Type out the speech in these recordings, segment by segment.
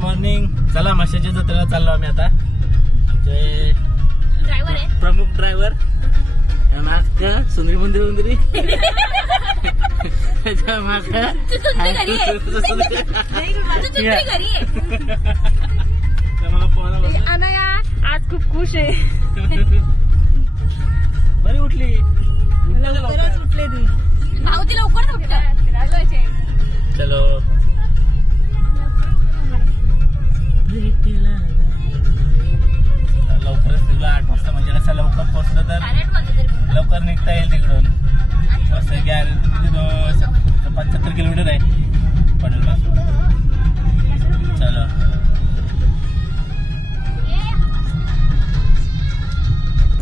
Morning. चला माशाच्या जत्रेला चाललो आम्ही आता. आमचे ड्रायव्हर आहे, प्रमुख ड्रायव्हर मागच्या सुंदरी मंदिरी त्याच्या मागच्या तू तुमच्या घरी आहे. तू तुमच्या घरी आहे. मला पोहायला बसलं. अनया आज खूप खुश आहे. बरी उठली उठले ती भाऊजी लवकर उठला. चलो लवकरच निघलो 8 वाजता. म्हणजे कसं लवकर पोहोचलं तर लवकर निघता येईल तिकडून. मस्त 75 किलोमीटर आहे पडेल पासून. चलो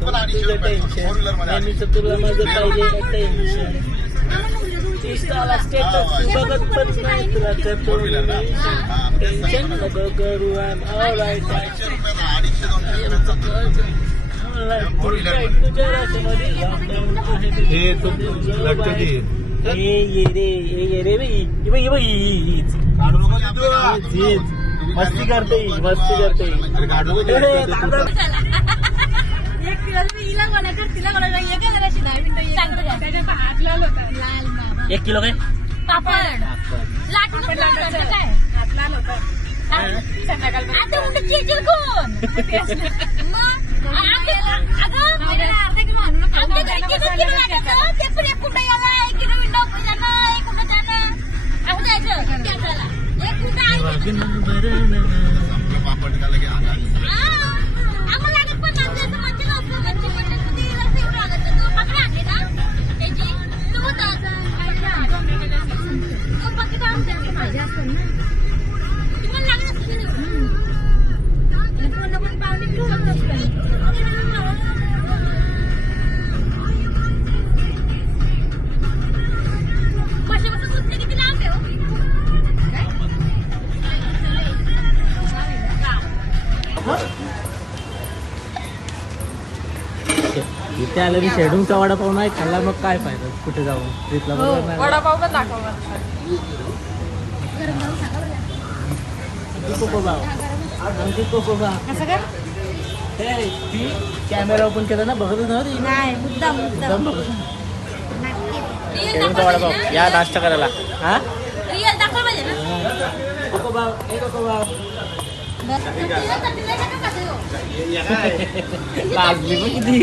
तुला माझं पाहिजे टेन्शन. स्टेटस बघत पण नाही तुला करतो टेन्शन नको करू. मस्ती करते मस्ती करते. एक किलो काय पापड लाटून काय हात लाल होता. संध्याकाळ कोण इथे आलं मी शेडूंगचा वडापाव नाही खाल्ला मग काय फायदा कुठे जाऊन ट्रिपला. वडापाव पण दाखव. कसं काय ती कॅमेरा ओपन केला ना बघतच नव्हती. नाही मुद्दाम शेडूंगचा वडापाव या नाश्ता करायला. हा रिअल दाखव पाहिजे ना. कोको भाव लाजली मग किती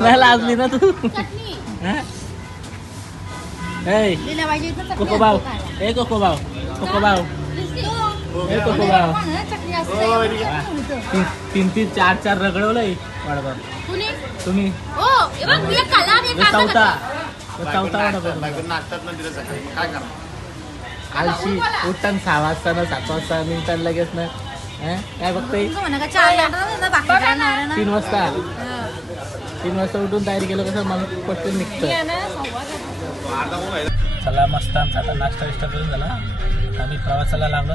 नाही लाजली ना तू. कोको भाव ए कोको भाव कोको भाव ए कोको भाव 3 4 रगडवलंय वडापाव तुम्ही. चौथा वडापाव आलशी उठताना 6 वाजता ना 7 वाजता निघताना लगेच ना. काय बघताय 3 वाजता उठून तयारी केलं कसं मग पटकन निघतं. चला मस्त आमचा आता नाश्ता विष्टा करून झाला. आम्ही प्रवासाला लागलो.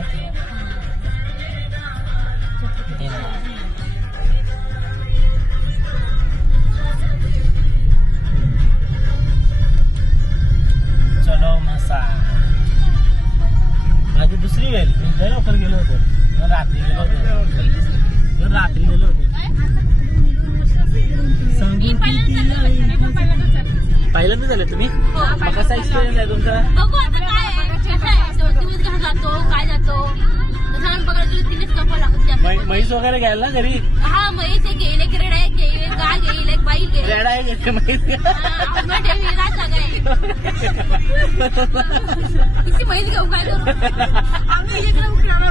चलो मसा माझी दुसरी वेळ लय लवकर गेलो होतो. रात्री गेलो होतो. पहिल्यांदा झाले तुम्ही. कसा एक्सपिरियन्स आहे तुमचा. बघू आता काय दिवस जातो काय जातो म्हैस वगैरे घ्यायला ना घरी. हा म्हैस घेईल एक रेडा एक घेईल एक गाय घेईल एक बाई घेईल. रेडा आहे म्हैस किती म्हैस घेऊ काय करू आम्ही इकडे उठणार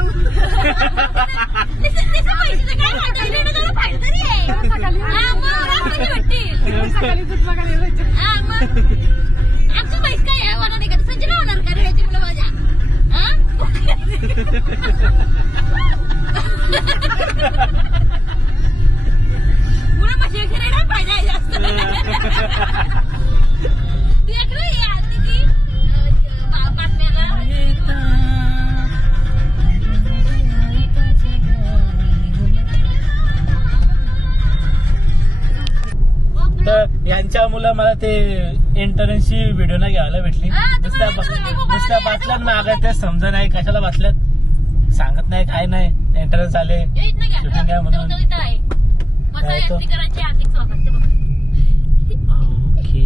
पैसे काय फायदा तरी आहे. आमची म्हैस काय आहे होणार नाही का संजना होणार का रेड्याची मुलं माझ्या. पुढे पैसे रेडा फायदा आहे जास्त. तर यांच्या मुलं मला ते एंट्रन्सची व्हिडिओ ना घ्यायला भेटली. नुसत्या बसल्यात मागं ते समजा नाही कशाला बसल्यात. सांगत नाही काय नाही एंट्रन्स आले हे इथनं घ्या. Shooting आहे म्हणून. तो इथं आहे. मस्त काय तो? यात्रेकरांचे हार्दिक स्वागत ते बघा. ओके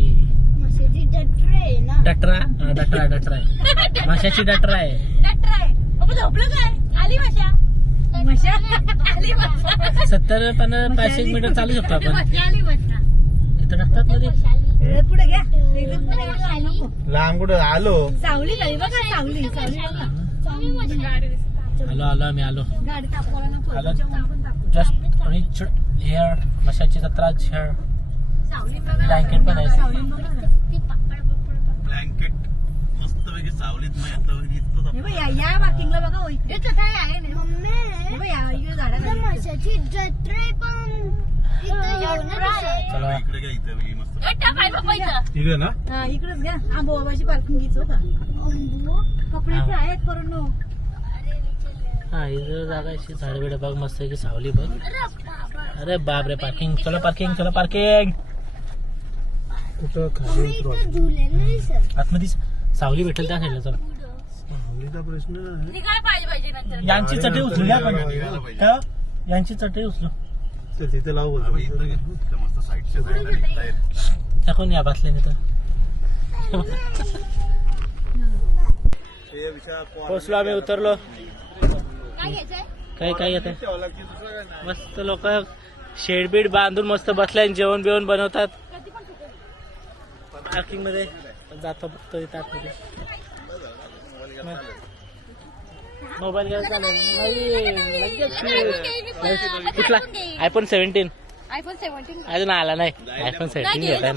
मस्जिदी डटरे आहे ना. डटरा हा, डटरा आहे माशाची डटरा आहे डटरा आहे. बाबा झोपलं काय? आली माशा. माशा आली माशा. 70-65 मीटर चालू शकतो आपण आली माशा. इथं टाकतात मध्ये पुढे घ्या. एकदम पुढे घ्या. लांब कुठं आलो सावली खाली बघा सावली बघा. आलो आम्ही आलो गाडी तापवला नको. आलो जस्ट रिच हेअर मशाची जत्रा हेअर सावली बघा. ब्लँकेट पण आहे सावली बघा ना. ब्लँकेट मस्त पैकी सावलीत मग आता इथं हे बघ, या वाकिंगला बघा हो इकडे. इथं काय आहे ना हे बघ, या इकडे झाडाखाली. माशाची जत्रे पण इथं येऊन चला इकडे काय इथं बघी मस्त इकडे ना हा इकडेच घ्या. आंबोबाची पार्किंग घ्यायचो का कपड्याचे आहेत करून. हा इथं जागा अशी झाड बिड बघ मस्त आहे की सावली बघ अरे बाप रे पार्किंग चलो पार्किंग कुठं खाली इथं झुले नाही सर. आतमध्ये सावली भेटेल त्या साईडला चला सावलीचा प्रश्न आहे. निघायला पाहिजे नंतर. यांची चटई उचलू घ्या आपण का यांची चटई उचलू तर तिथे लावू बोलतो इथं मस्त साईडच्या साईडला निघता येत. टाकून या बसल्याने तर पोचलो आम्ही उतरलो काय घ्यायचंय? काय येत मस्त लोक शेड बीड बांधून मस्त बसल्या जेवण बिवण बनवतात पार्किंग मध्ये जातो बघतो इथं आतमध्ये मोबाईल घ्यायला चालेल कुठला iPhone 17 iPhone 17 अजून आला नाही iPhone 17 घेता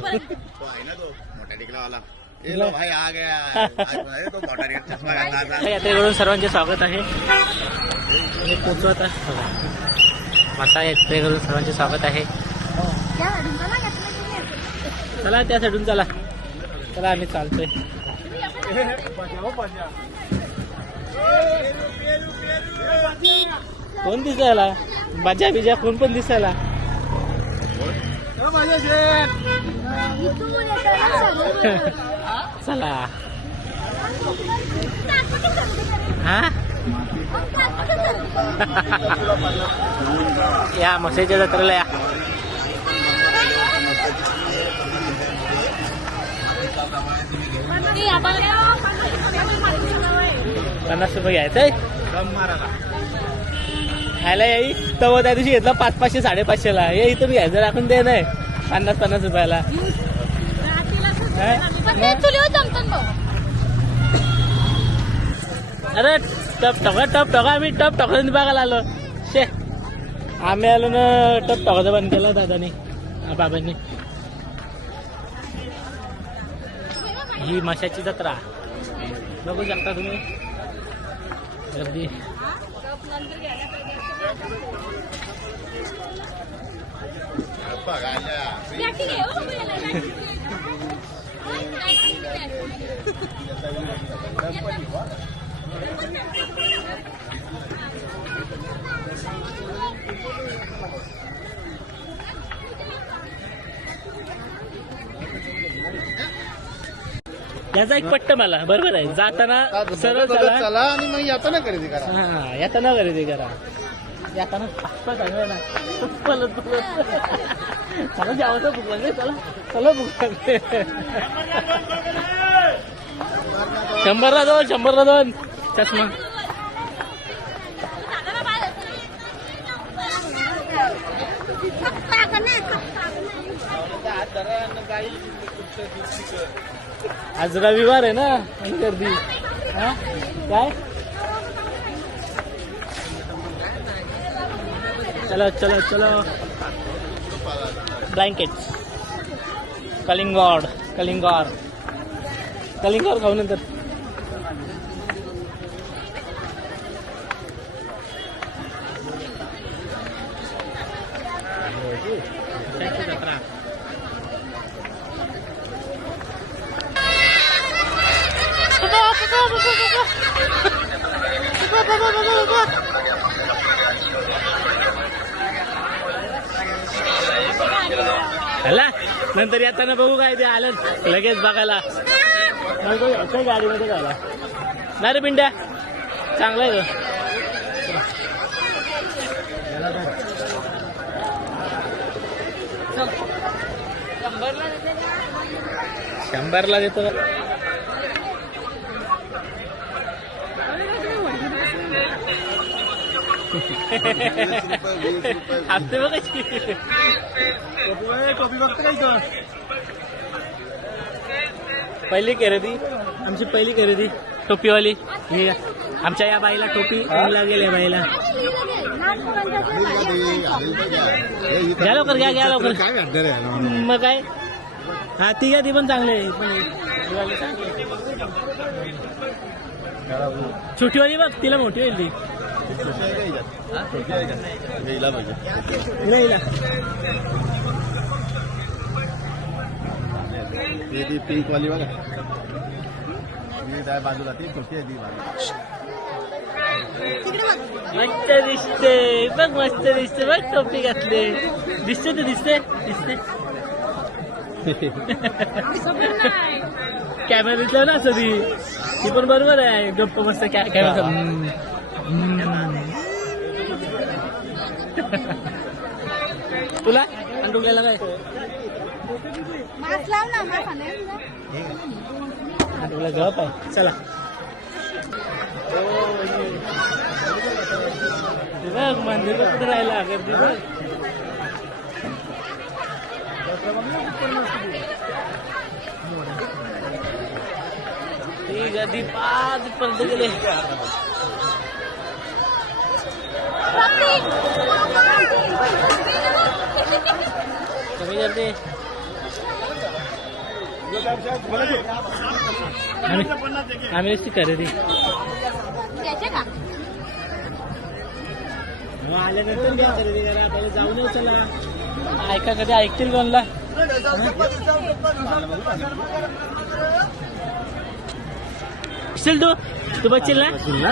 भाई आ गया तो मोटा रेट चष्मा घातला आता. यात्रेकडून सर्वांचे स्वागत आहे आणि पोचवत माता यात्रेकडून सर्वांचे स्वागत आहे चला त्या साईडून चला आम्ही चालतोय कोण दिसायला बाजा बिजा कोण पण दिसायला चला हा या मसाईच्या जत्रेला या ₹50 घ्यायचंय खायला याई तव त्या दिवशी घेतला 500 550ला हे इथं घ्यायचं राखून दे नाही 50 रुपयाला अरे टप टका आम्ही टप टकाचं बघायला आलो शे आम्ही आलो ना टप टकाचं बंद केलं दादानी बाबांनी ही माशाची जत्रा बघू शकता तुम्ही गर्दी याचा एक पट्ट मला बरोबर आहे जाताना सरळ चला आणि मग येताना खरेदी करा. हा येताना खरेदी करा येताना पाच आहे ना पलत चला जावं भूक लागले चला भूक लागले 100ला 2 चष्मा आज रविवार आहे ना आणि गर्दी हा काय चलो ब्लँकेट कलिंगॉड खाऊ नंतर हला नंतर येताना बघू काय ते आलं लगेच बघायला गाडीमध्ये झाला नाही रे पिंड्या चांगला आहे तो 100ला देतो. हप्ते बघ कशी. टोपी बघतो का इथं? पहिली खरेदी, आमची पहिली खरेदी टोपीवाली. हे आमच्या या बाईला टोपी लागेल. बाईला घ्या लवकर, घ्या लवकर. काय वाटतं रे? मग काय, हा ती घ्या, ती पण चांगली आहे. छोटीवाली बघ, तिला मोठी होईल ती. गेला पाहिजे. हिला ती पिंक वाली बघा. ती त्या बाजूला ती छोटी आहे ती बाजू. मस्त दिसते बघ, मस्त दिसते बघ. टोपी घातले, दिसते ते, दिसते दिसते. कॅमेरा दिसला ना असं ती पण बरोबर आहे. गप्प मस्त कॅमेरा. तुला आणि टुकल्याला काय तुला गप आहे. चला बघ, मंदिर कुठे राहिला गर्दी बघ. ती गर्दी 5 पर्यंत गेले. कमी गर्दी. आम्ही नुसती खरेदी आल्यानंतर द्या खरेदी करा. पहिले जाऊन येऊ. चला ऐका, कधी ऐकतील कोणला. तू बसशील ना,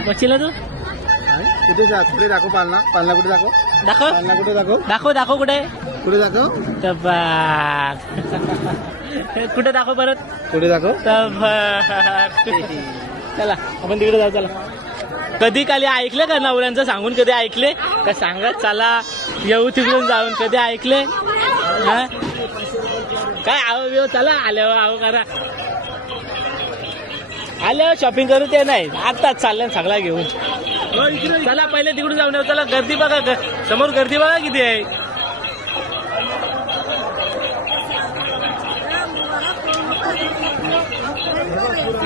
बसशील ना तू. कुठे दाखव पालना? पालना कुठे दाखव? दाखव, पालना कुठे दाखव? दाखव कुठे दाखव? कुठे दाखव परत? कुठे दाखव? चला आपण तिकडे जाऊ. चला कधी काली ऐकलं का नवऱ्यांचं सांगून? कधी ऐकले का? सांगत चला येऊ तिकडून जाऊन. कधी ऐकले? हा काय आव बिव. चला आल्यावर आव करा. आल्यावर शॉपिंग करू ते नाही. आताच चाललं सगळा घेऊन. चला पहिले तिकडून जाऊन येऊ. चला गर्दी बघा, समोर गर्दी बघा किती आहे.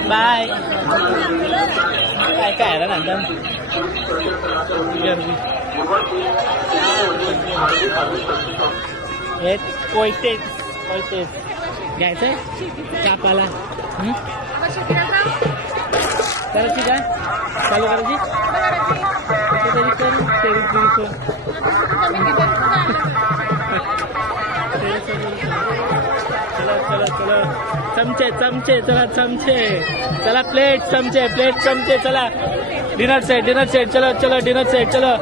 बाय. काय काय ना गर्दी. हे कोयतेच घ्यायचंय कापाला. करायची काय चालू करायची? तरी करू चला चमचे चला चमचे. चला प्लेट चमचे चला. डिनर सेट चलो डिनर सेट चलो.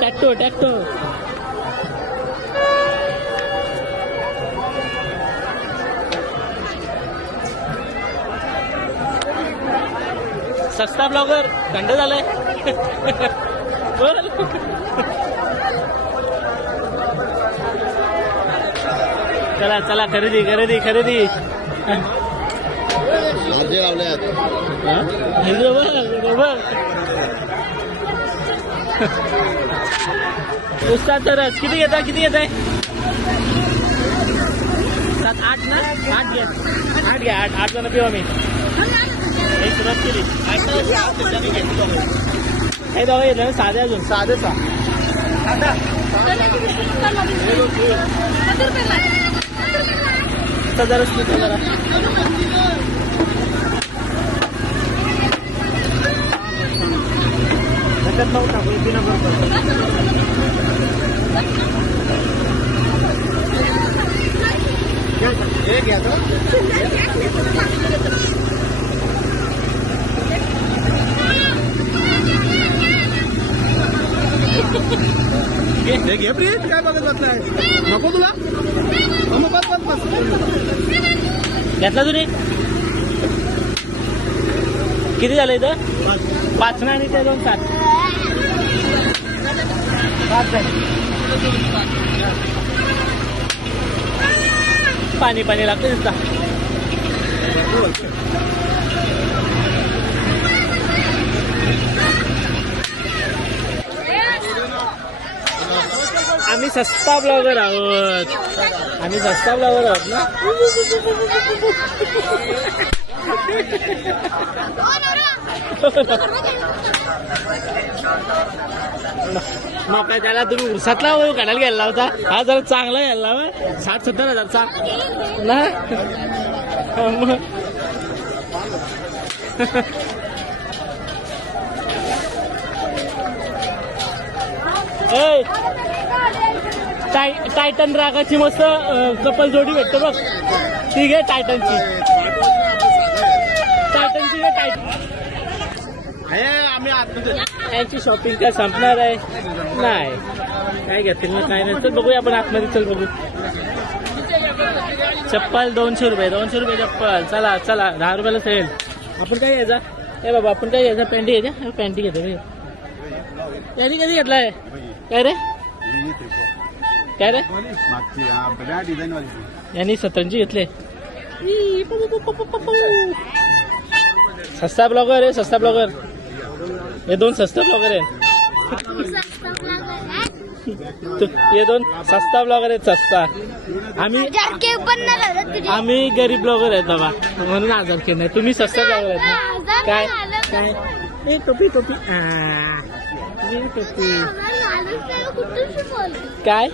टॅक्टो सस्ता ब्लॉगर थंड झालाय. चला खरेदी उस्ताद तरच किती येत आहे? 7-8 ना? 8 घ्या. 8 जण पिऊ आम्ही. सुरुवात केली. हे दवा येत ना साधे. अजून साधे जरा घे प्रिय. काय बघत बसलाय? नको तुला? बस घेतला तुम्ही? किती झालं इथं? 5 ना आणि ते 2 7. 5 झाले. पाणी पाणी लागतं नुसता. आम्ही सस्ता ब्लॉगर आहोत. आम्ही सस्ता ब्लॉगर आहोत ना. मग काय त्याला तुम्ही उसातला काढायला गेला होता. हा जरा चांगला घ्यायला हवा. 60-70 हजारचा ना. ए टायटन रागाची मस्त कपल जोडी भेटतो बघ. ती घे टायटनची. घे टायटन. आम्ही आतमध्ये यांची शॉपिंग काय संपणार आहे नाही. काय घेतील ना काय नाही. चल बघूया आपण आतमध्ये. चल बघू. चप्पल 200 रुपये. 200 रुपये चप्पल. चला चला 10 रुपयाला सेल. आपण काय घ्यायचा ए बाबा. आपण काय घ्यायचा. पॅन्टी घ्यायच्या. पॅन्टी घेतो रे. यांनी कधी घेतलाय काय रे. काय रे यांनी 17ची घेतले. सस्ता ब्लॉगर आहे. सस्ता ब्लॉगर. हे 2 सस्ता ब्लॉगर आहे. हे 2 सस्ता ब्लॉगर आहेत. सस्ता. आम्ही गरीब ब्लॉगर आहेत बाबा म्हणून 1000 के नाही. तुम्ही सस्ता ब्लॉगर आहेत ना. काय काय ए टोपी टोपी. टोपी काय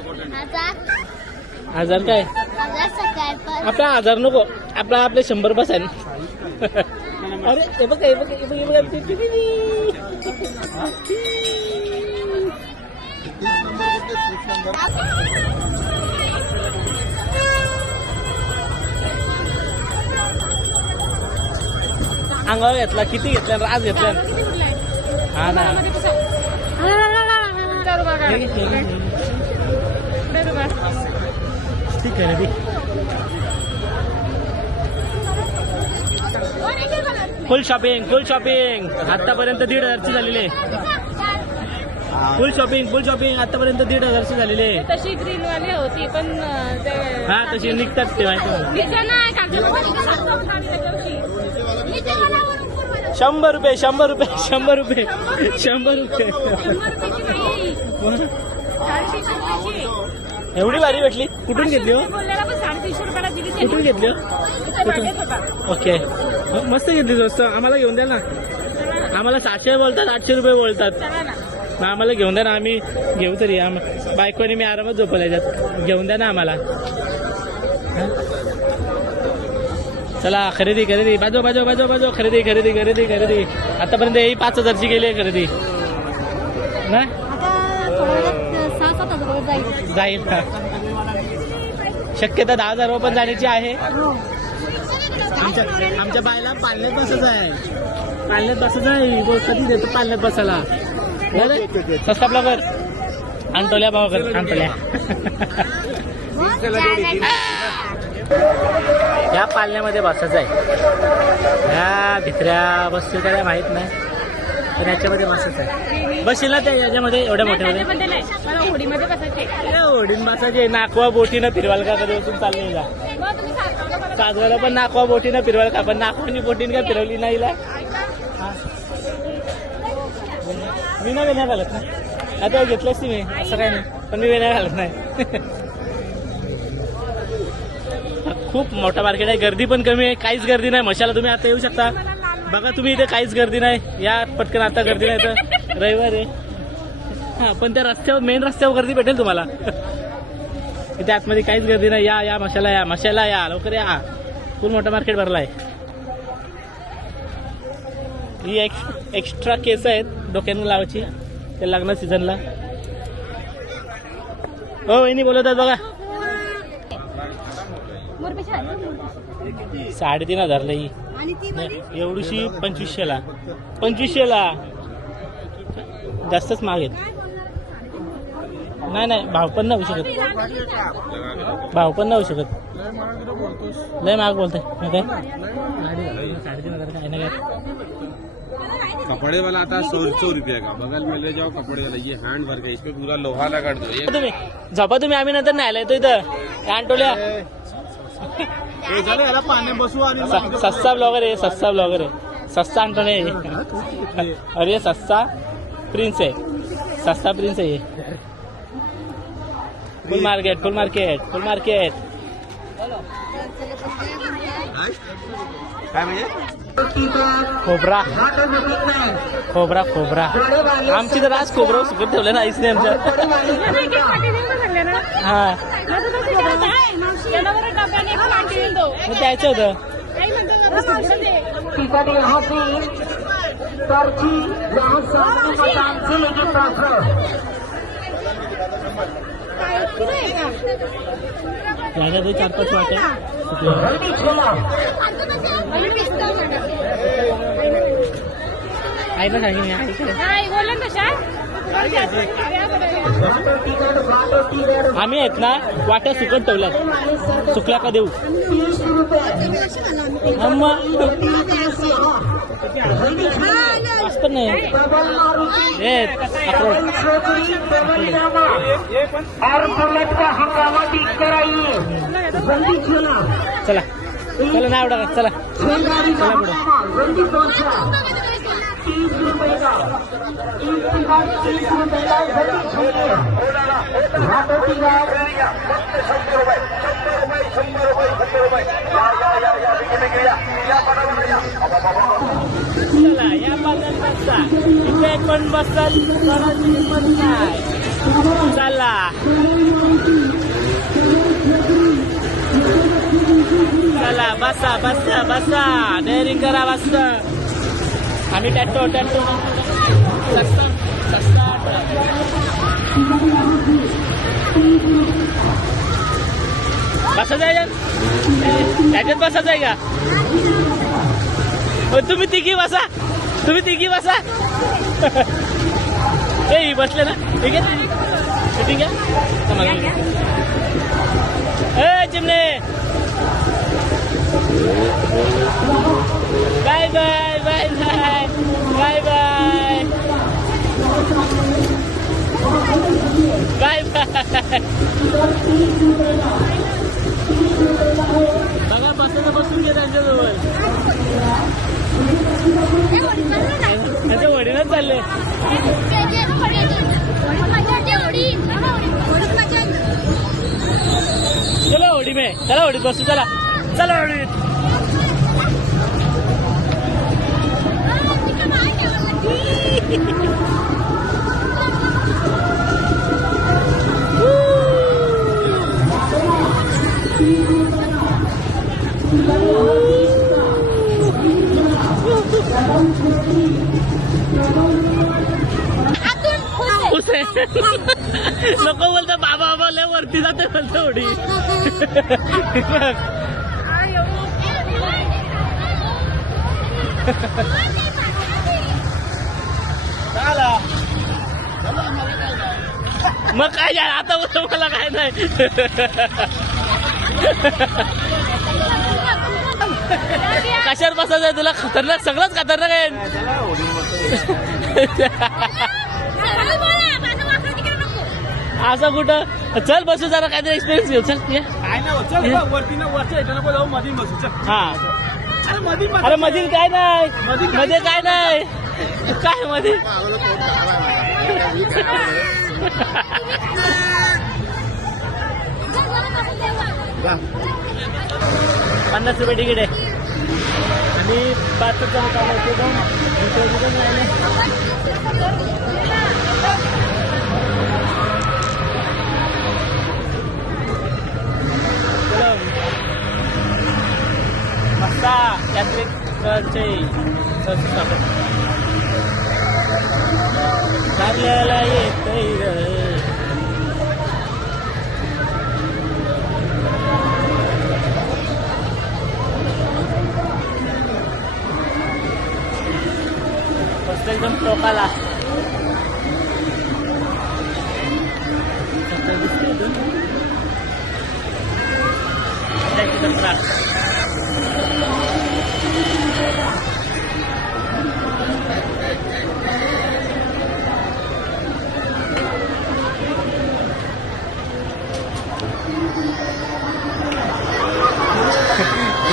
1000 काय. आपला 1000 नको. आपले 100 बस आहे ना. अरे हे बघ हे बघ हे बघ हे बघ. अंगावर घेतला. किती घेतला. राज घेतला. हा ना. ठीक आहे रे. फुल शॉपिंग. फुल शॉपिंग आतापर्यंत 1500ची झालेली आहे. फुल शॉपिंग आतापर्यंत 1500ची झालेली आहे. तशी ग्रीन वाली होती पण हा तशी निघतात ते माहिती. 100 रुपये 100 रुपये 100 रुपये 100 रुपये. एवढी भारी भेटली. कुठून घेतली हो. कुठून घेतली हो. कुठून. ओके मस्त घेतली. स्वस्त. आम्हाला घेऊन द्या ना. आम्हाला 700 बोलतात 800 रुपये बोलतात. आम्हाला घेऊन द्या ना. आम्ही घेऊ तरी. बायकोनी मी आरामात झोपला याच्यात. घेऊन द्या ना आम्हाला. चला खरेदी खरेदी. बाजू खरेदी खरेदी खरेदी खरेदी. आतापर्यंत ही 5000ची गेली आहे खरेदी ना. जाईल शक्यता 10,000 पण जाण्याची आहे. आमच्या बायला पालण्यात बसायचं आहे. पालण्यात बसायचं आहे. कधी देतो पालण्यात बसायला. सस्ता ब्लॉगर अंटोल्या भावकर. अंटोल्या या पालण्यामध्ये बसायचं आहे. ह्या भित्र्या बसतील काय माहित नाही पण याच्यामध्ये बसायचं आहे. बसशील ना त्या याच्यामध्ये एवढ्या मोठ्यामध्ये. होडीन बसायचे. नाकवा बोटीनं फिरवाल का. कधी बसून चालले का. साजवायला पण नाकवा बोटीनं फिरवाल का. पण नाकवानी बोटीन काय फिरवली नाही. मी ना वेण्या घालत नाही. आता घेतलंच ती मी. असं काय नाही पण मी वेण्या घालत नाही. खूप मोठा मार्केट आहे. गर्दी पण कमी आहे. काहीच गर्दी नाही. मशाला तुम्ही आता येऊ शकता. बघा तुम्ही इथे काहीच गर्दी नाही. या पटकन. आता गर्दी नाही तर रविवार आहे. हा पण त्या रस्त्यावर मेन रस्त्यावर गर्दी भेटेल तुम्हाला. इथे आतमध्ये काहीच गर्दी नाही. या मशाला या लवकर या. फुल मोठा मार्केट भरला आहे. ही एक्स्ट्रा केस आहेत डोक्यानं लावायची त्या लग्न सीझनला. हो वहिनी बोलत आहेत बघा. 3,500 ही एवढीशी 2500ला. 2500ला जास्तच महाग आहेत. नाही भाव पण नाही होऊ शकत. लय महाग बोलतोय. काय 3,500 काय ना काय. कपड़े वाला आता 100 रुपये का. बगल में ले जाओ कपड़े वाला. ये हैंड वर्क है. इसमें पूरा लोहा लगा दो. तुम्ही झोपा. तुम्ही आम्ही नंतर न्यायला येतो इथं. अंटोल्या झालं याला पाण्यात बसू आणि सस्ता ब्लॉगर आहे, सस्ता ब्लॉगर आहे. सस्ता आणतो नाही. अरे सस्ता प्रिन्स आहे, सस्ता प्रिन्स आहे. फुल मार्केट, फुल मार्केट, फुल मार्केट. काय म्हणजे खोबरा खोबरा खोबरा आमची तर आज खोबरा सुकत ठेवलं ना आईसने आमच्या. हा मग द्यायचं होतं. याच्यात 4-5 वाट्या आई ना सांगितलं आम्ही आहेत ना वाट्या सुकत ठेवल्यात, सुकल्या का देऊ. पण नाही चला चला नाही आवडा चला चला चला या बघायला बसता इथे पण बसल चला चला बसा बसा बसा डेअरिंग करा बसा. आम्ही टॅटो सस्ता सस्ता बसायचं आहे त्याच्यात बसायचं आहे का. तुम्ही तिघी बसा, तुम्ही तिघी बसा. ए बसले ना ठीक आहे ठीक आहे. ए चिमणे bye bye bye bye bye bye bye bye. बघा बसायला बसून घे त्यांच्याजवळ. त्याच्या वडीलच चालले. चला होडी में चला होडीत बसू चला चला होडीत. नको बोलतो बाबा बाबा लय वरती जाते बोलतो होडी. मग काय आता बोलतो मला काय नाही. कशावर बसायचं आहे तुला. खतरनाक सगळंच खतरनाक आहे. असं कुठं चल बसू जरा काहीतरी एक्सपिरियन्स घेऊ. चल काय नाही वरती ना वरच्या ह्याच्यानं जाऊ मधी बसू चल. हा अरे मधील काय नाही मध्ये काय नाही काय मध्ये. 50 रुपये तिकीट आहे आणि 5 जण चालवतो जाऊन मस्ता यात्रेचे चालल्याला येत एकदम टोकाला.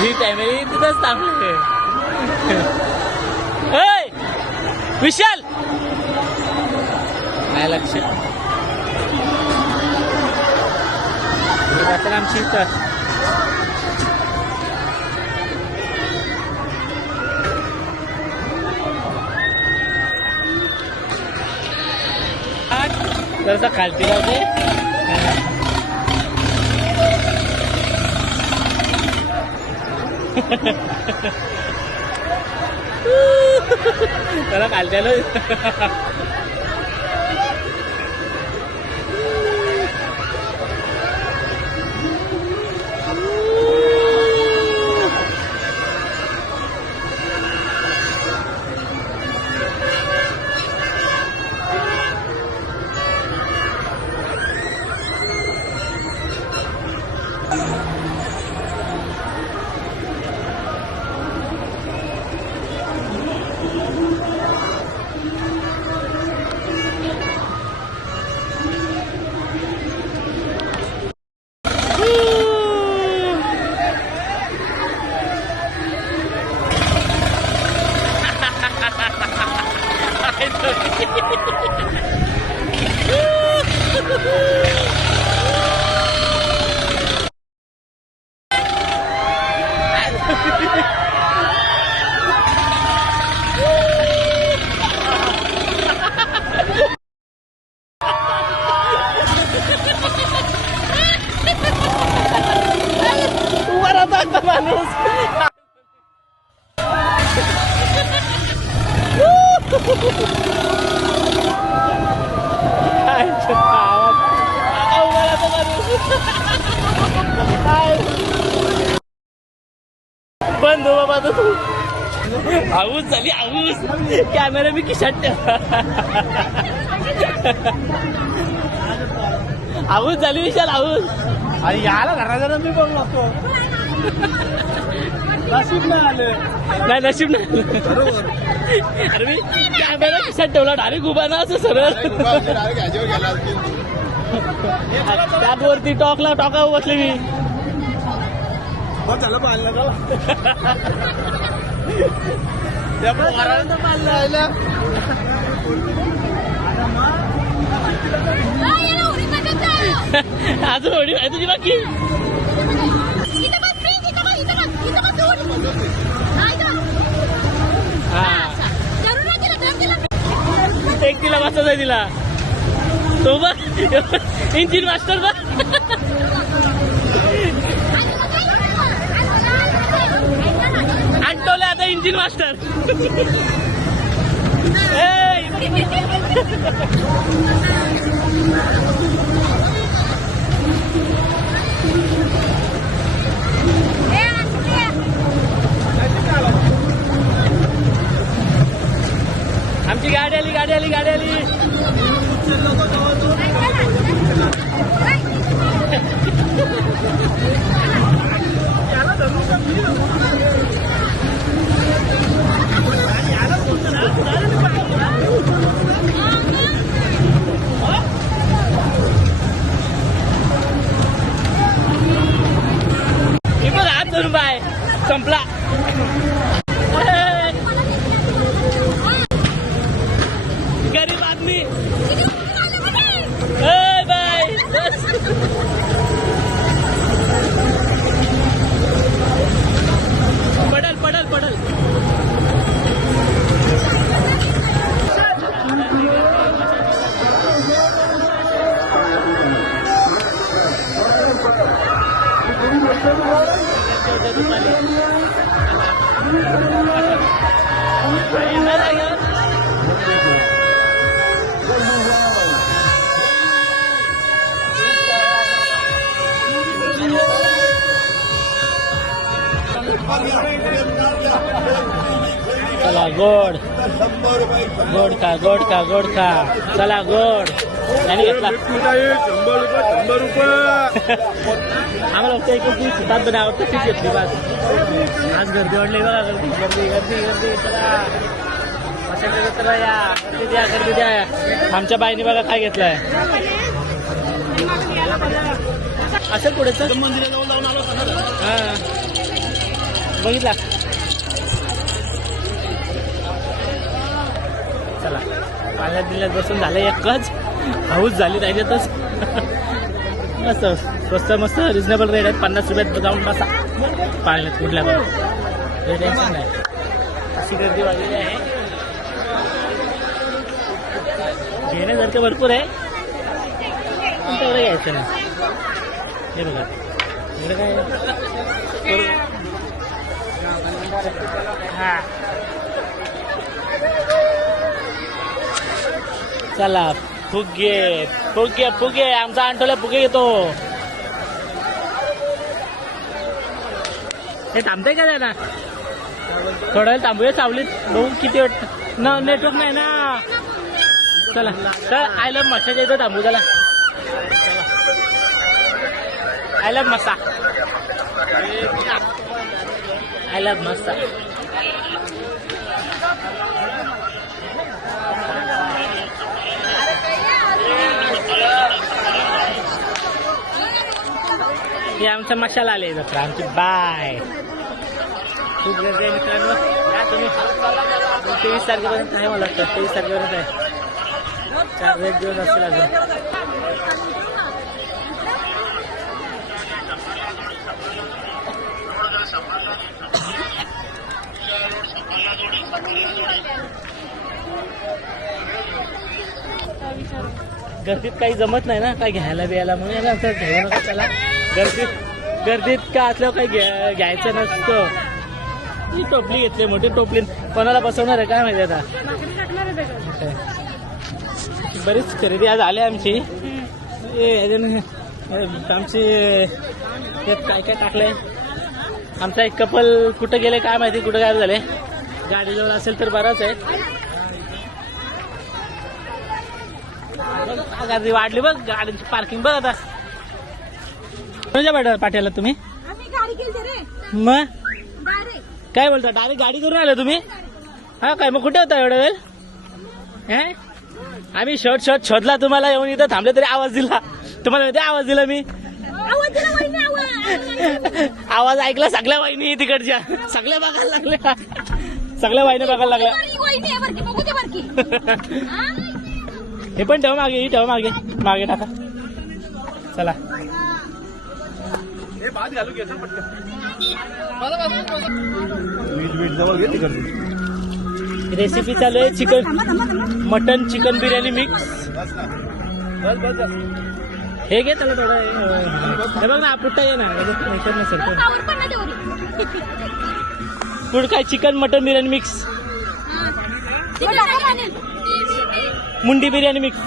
ही फॅमिली तिथंच थांबले. विशाल नाही लक्ष आमची तर जरा खालती जाते. त्याला खालती आलो. बंद हो बाबा तो आऊस झाली आऊस. कॅमेरा मी खिशात ठेवा. आऊस झाली विशाल आऊस. अरे याला घराला मी बोललो असतो. नशीब नाही आलं. नाही नशीब नाही. अरे मी कॅमेरा खिशात ठेवला डायरेक्ट उभा ना असं सरळ. त्यात वरती टॉकावर बसले मी. झालं पाहिलं का त्या पोराला पाहिलं राहिलं. अजून होडी आहे तुझी बाकी. एक तिला वाचत आहे तिला. तो बघ इंजिन मास्टर बघ. आणटवले आता इंजिन मास्टर. आमची गाडी आली गाडी आली गाडी आली. ही बघ हात धरून बाय संपला. गरीब आदमी. बाय पडल पडल पडल. चला गोड गोड खा गोड खा गोड खा. चला गोड त्याने घेतला. 100 रुपये. आम्हाला फक्त एक पीस सुद्धा बनावं तीच घेतली बस. आज गर्दी वाढली बघा. गर्दी गर्दी गर्दी गर्दी. चला चला या गर्दी द्या गर्दी द्या. आमच्या बाईने बघा काय घेतलंय. असं पुढे तर मंदिराजवळ जाऊन आलो. हा बघितला. चला पाण्यात बिल्यात बसून झालं एकच हाऊस झाली त्याच्यातच. मस्त स्वस्त मस्त रिजनेबल रेट आहेत. 50 रुपयात जाऊन बसा पाण्यात कुठल्या पण हे टेन्शन नाही. अशी गर्दी वाढलेली आहे. घेण्यासारखं भरपूर आहे पण तेवढं घ्यायचं नाही. हे बघा इकडे काय हा चला फुगे फुगे फुगे आमचा अंटोला फुगे येतो. हे थांबते का ना थोडा वेळ थांबूया सावलीत बघू किती वाटत. नेटवर्क नाही ना. चला तर आय लव्ह मसाच्या इथं थांबू. चला आय लव्ह मसा आय लव्ह मसा. हे आमचा मशाला आले जत्रा आमची बाय. खूप गर्दी आहे मित्रांनो. या तुम्ही 23 तारखेपर्यंत आहे मला वाटतं. 23 तारखेपर्यंत आहे. 4 दिवस असतील अजून. गर्दीत काही जमत नाही ना काय घ्यायला बियायला म्हणून असं घेऊ नका. चला गर्दीत का असल्यावर काही घ्यायचं नसतं. ही टोपली घेतली मोठी टोपली. कोणाला बसवणार आहे काय माहिती आता. बरीच खरेदी आज आली आमची. आमची काय काय टाकलंय. आमचा एक कपल कुठं गेले काय माहिती कुठं गायब झाले. गाडीजवळ असेल तर बराच आहे. गर्दी वाढली बघ. गाडीची पार्किंग बघ आता. कोणाच्या पाठ्याला तुम्ही मग काय बोलता. डायरेक्ट गाडी करून आलो तुम्ही. हा काय मग कुठे होता एवढा वेळ. हे आम्ही शोधला तुम्हाला. येऊन इथं थांबले तरी आवाज दिला. तुम्हाला माहिती आवाज दिला मी. आवाज ऐकला सगळ्या वाहिनी तिकडच्या सगळ्या बघायला लागल्या. सगळ्या वाहिनी बघायला लागल्या. हे पण ठेव मागे. ही ठेव मागे मागे टाका. चला रेसिपी चालू आहे. Mutton chicken biryani mix. हे घे त्याला थोडं. हे बघ ना पुट्टा ये ना नसेल पुढं काय चिकन मटन बिर्याणी मिक्स. मुंडी बिर्याणी मिक्स.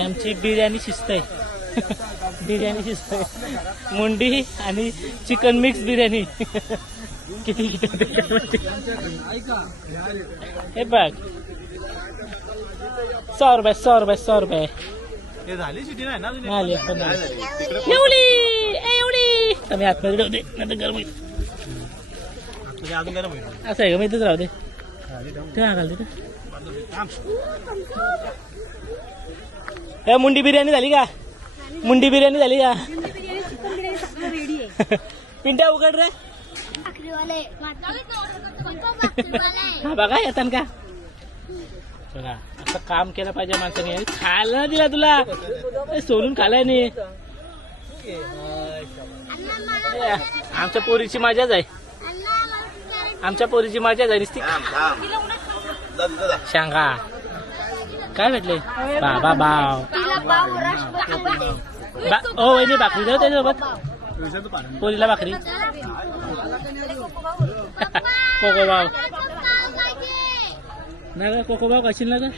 आमची बिर्याणी शिस्त आहे. बिर्याणी शिस्त आहे. मुंडी आणि चिकन मिक्स बिर्याणी. किती हे बघ 100 रुपये 100 रुपये 100 रुपये. झाली सिटी नाही ना एवढी एवढी. आम्ही आतमध्ये होते नाही गरम होईल. अजून गरम होईल. असं आहे का. मी इथंच राहू दे. ते घाल तिथे. मुंडी बिर्याणी झाली का. मुंडी बिर्याणी झाली का. पिंट्या उघड रे. हा बघा येतात का. बघा असं काम केलं पाहिजे माणसाने. खायला दिला तुला सोडून खालाय नाही. आमच्या पोरीची मजाच आहे. आमच्या पोरीची मजाच आहे नुसती. सांगा काय भेटले. बाबा बाव ओ वहिनी भाकरी जाऊ त्याच्यासोबत. पोरीला भाकरी. कोको बाव ना ग. कोको बाव खाशील ना ग.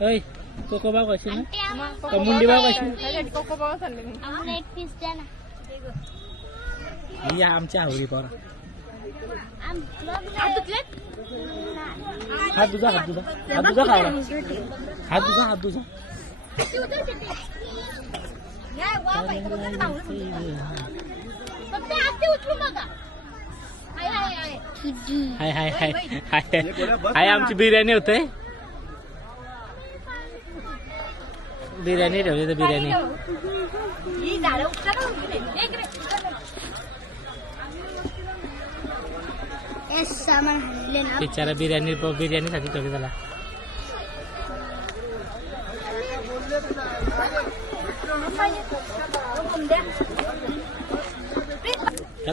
होय कोको बाव खाशील ना. मुंडी बाव खाशील. ही आमच्या आवडी पोरा. हात तुझा हात तुझा हात तुझा खावा. हात तुझा हात तुझा. हाय हाय हाय हाय हाय आमची बिर्याणी होते. बिर्याणी ठेवली तर बिर्याणी. ही झाडं उपटा ना उभी नाही. एक रे. हे सामान आणले ना बिचारा बिर्याणीसाठी ठेवली त्याला.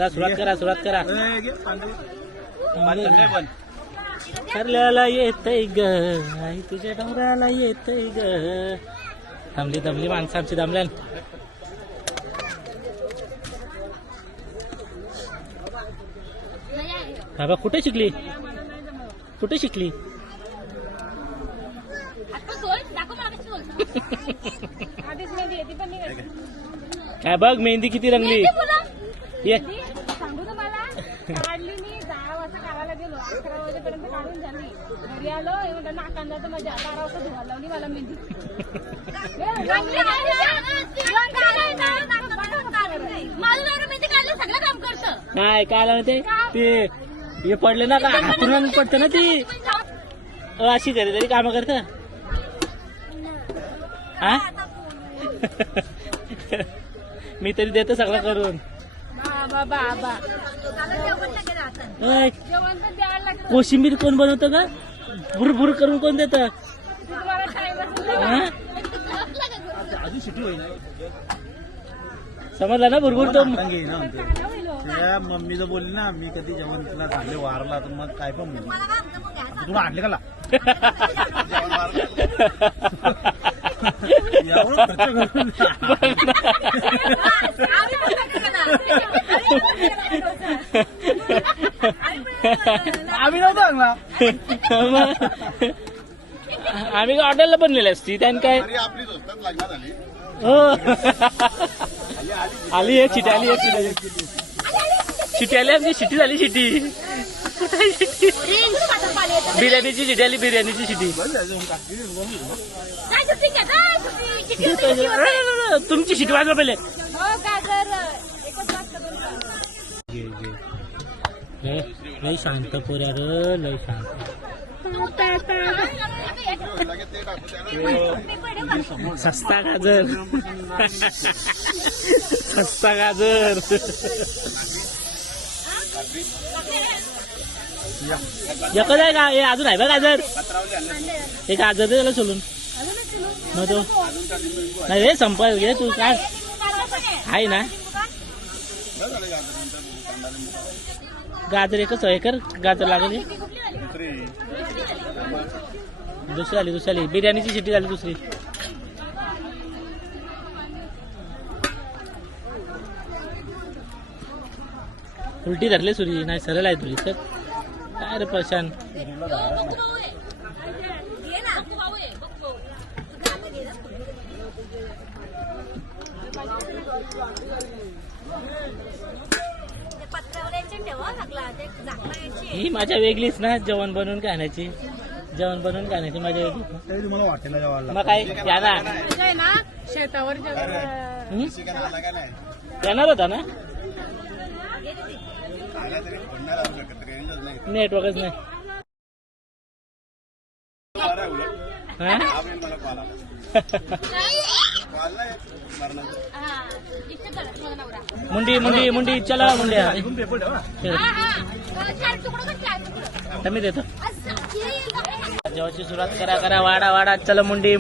सुरुवात करा. ठरल्याला येतय ग आई तुझ्या डोंगराला येतय ग. दमली माणसं आमची दमल्यान. बाबा कुठे शिकली आता सोल दाखव मला कशी सोल. आधीच मेहंदी येते पण नाही. काय बघ मेहंदी किती रंगली. ये सांगू तुम्हाला काढली मी 10 वाजता काढायला गेलो 11 वाजेपर्यंत काढून झाली. घरी आलो एवढं नाकांदा मजा 12 वाजता धुवायला लावली मला मेहंदी. माझं नवरा मेहंदी काढलं सगळं काम करतं. काय म्हणते ते हे पडले ना का हातून पडतं ना ती अशी तरी काम करत. हा मी तरी देतो सगळं करून. बाबा ओय, जेवण तर द्यायला लागतं. कोशिंबीर कोण बनवतं का भुरभुर करून कोण देतं. तुम्हाला टाइम हा? समजला ना भुरभुर तो. त्या मम्मीचं बोलली ना मी कधी जेवण तुला झाले वारला तर मग काय पण म्हणली तुला आणले का ला? एवढं खर्च करून आम्ही नव्हतो आणला. आम्ही हॉटेलला बनलेली असती त्यान काय. आपली दोस्तात लग्न झाली. हो आली एक शिटी आली आमची शिटी झाली शिटी. बिर्याणीची शिटी आली बिर्याणीची शिटी. तुमची शिटी वाजवा पहिले. लय शांत पोऱ्या र लय शांत. सस्ता गाजर एकच आहे का हे अजून आहे बघ गाजर. हे गाजर दे त्याला सोलून न तो नाही रे संपल घे तू काय आहे ना. गाजर एकच आहे कर गाजर लागेल. दुसरी आली बिर्याणीची शिट्टी झाली दुसरी. उलटी धरले सुरी नाही सरळ आहे तुझी तर काय रे परेशान. ही माझ्या वेगळीच ना जेवण बनवून खाण्याची मजा वेगळी. तुम्हाला वाटेला जेवायला मग काय या ना ना शेतावर येणार होता ना. नेटवर्कच नाही. हा? मुंडी चला मुंड्या मी देतो. जेवायची सुरुवात करा वाडा चला मुंडी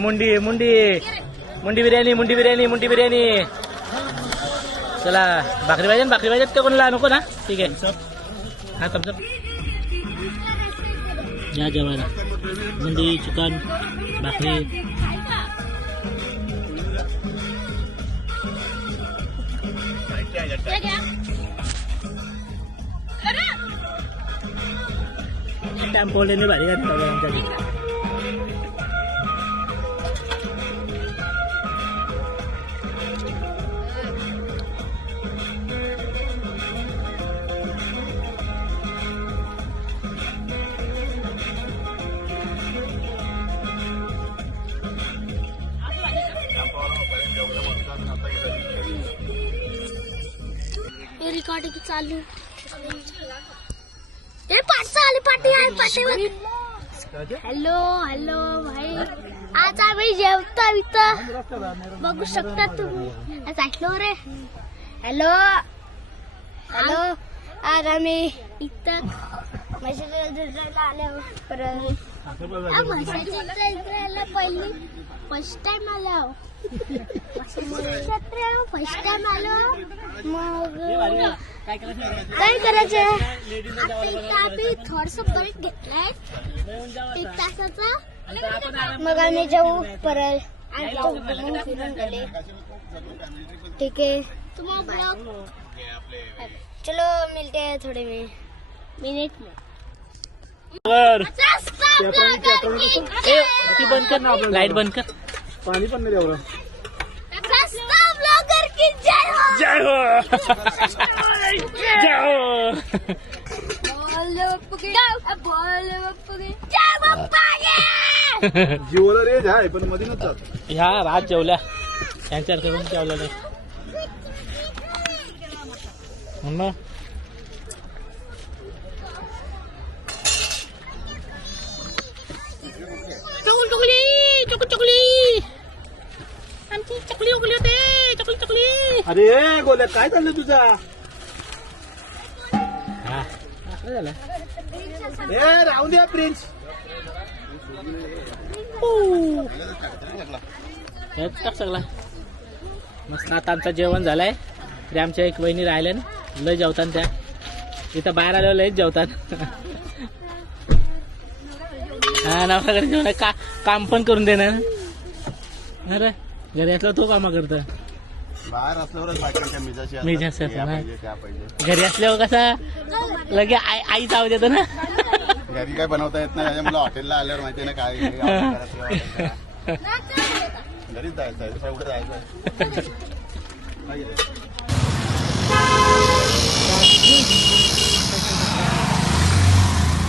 बिर्याणी. चला भाकरी पाहिजेत का कोणाला नको ना. ठीक आहे हा थम्सअप या जेवायला. मुंडी चिकन भाकरी टेम्पोने भारी घातली आमच्या. रिकॉर्डिंग चालू. पाटी आहे हॅलो हॅलो भाई, आज आम्ही जेवता इथं बघू शकता तुम्ही. आज ऐकलो रे. हॅलो हॅलो, आज आम्ही इथं म्हशीच्या जत्रेला आलो. म्हशीच्या जत्रेला पहिली फर्स्ट टाइम आलो. फर्स्ट टाइम आलो. मग काय करायचं, आता इथं आम्ही थोडस ब्रेक घेतलाय 1 तासाचा. मग आम्ही जाऊ परत घुमून फिरून आले. ठीक आहे, तुम्हाला ब्लॉग चलो मिलते हैं थोड़े मिनट में. ती बंद कर ना, लाईट बंद कर. पाणी पण नाही एवढं. ब्लॉगर की जय हो. जय हो जय हो. बोलो बप्पू जय बप्पा. जीवाला रेज आहे पण मध्ये नसतात. ह्या रात जेवल्या त्यांच्यावर करून जेवल्या नाही. मग चकली आमची चकली उगली होते. चकली अरे गोल्या काय चाललं तुझा? झालं. ए राहू द्या प्रिन्स. टाक सगळा मस्त. आता आमचं जेवण झालंय. तरी आमच्या एक वहिनी राहिल्या ना, लय जेवतात त्या. इथं बाहेर आल्यावर लयच जेवतात. हा ना, घरी जेवण काम पण करून देणार. अरे घरी असलं तो कामा करत. बाहेर असल्यावरच बायकांच्या मिजाची मी जास्त त्या पाहिजे. घरी असल्यावर कसा लगे आईच आवाज येतो ना. घरी काय बनवता येत नाही, मला हॉटेलला आल्यावर माहिती ना काय घरीच जायचं आहे, कुठे जायचं आहे.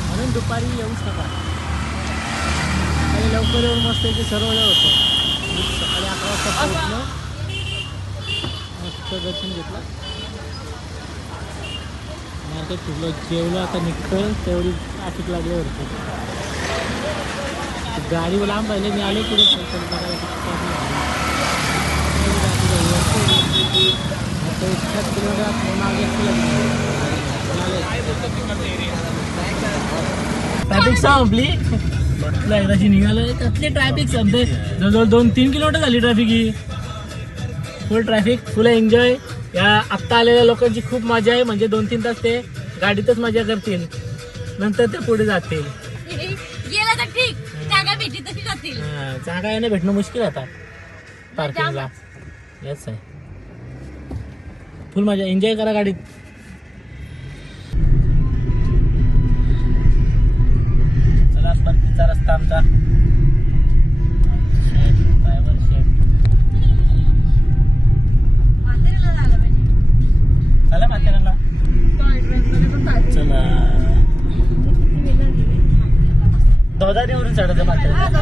म्हणून दुपारी येऊच नका. लवकर येऊन मस्त इथे सर्व होतं. सकाळी 11 वाजता पोहोचलो. मस्त दर्शन घेतलं, मार्केट फिरलो, जेवलं. आता निघतं तेवढी ट्रॅफिक लागली वरती. गाडी लांब राहिले. मी आलो पुढे ट्रॅफिक संपली. एकदाची निघालं कसली ट्रॅफिक संपते. जवळजवळ 2-3 किलोमीटर झाली ट्रॅफिक ही. Full traffic, full enjoy. या आत्ता आलेल्या लोकांची खूप मजा आहे. म्हणजे 2-3 तास ते गाडीतच मजा करतील, नंतर ते पुढे जातील. गेलं तर ठीक, जागा भेटी तशी जातील. जागा येणं भेटणं मुश्किल आता पार्किंगला. येस आहे, फुल मजा. एन्जॉय करा गाडीत. चला परतीचा रस्ता आमचा. ड्रायव्हर शेट चला माथेरानला. चला दोदारीवरून चढायचं माथेरान.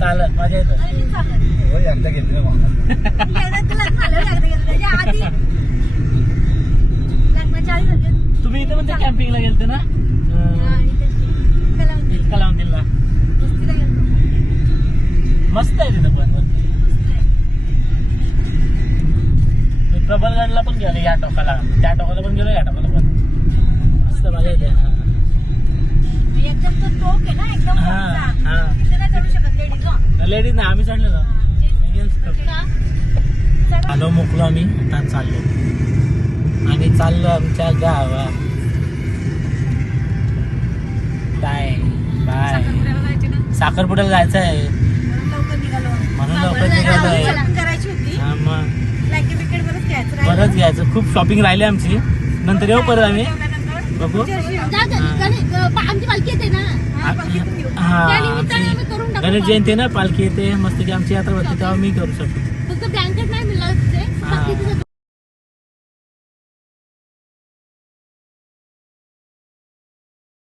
चालत मजा येतं. एकदा घेतलं तुम्ही इथे म्हणजे कॅम्पिंगला गेलते ना, इतका लावून दिला. मस्त आहे तिथं पण. प्रबलगडला पण गेलो, या टोकाला, त्या टोकाला पण गेलो, या टोकाला पण मस्त मजा येते. एकदम तो टोक आहे ना, एकदम तिथे नाही चढू शकत लेडीज. लेडीज ना, आम्ही चढलेलो. आलो मोकलो आम्ही. आता चाललो आणि चाललो आमच्या गावा. Bye bye. साखरपुड्याला जायचं आहे म्हणून लवकर निघालोय. करायची होती, हा मग बरंच बरंच घ्यायचं. खूप शॉपिंग राहिली आमची. नंतर येऊ परत आम्ही बघू. आमची पालखी येते ना, हा, गणेश जयंती ना, पालखी येते मस्त की. आमची यात्रा होती तेव्हा मी करू शकतो.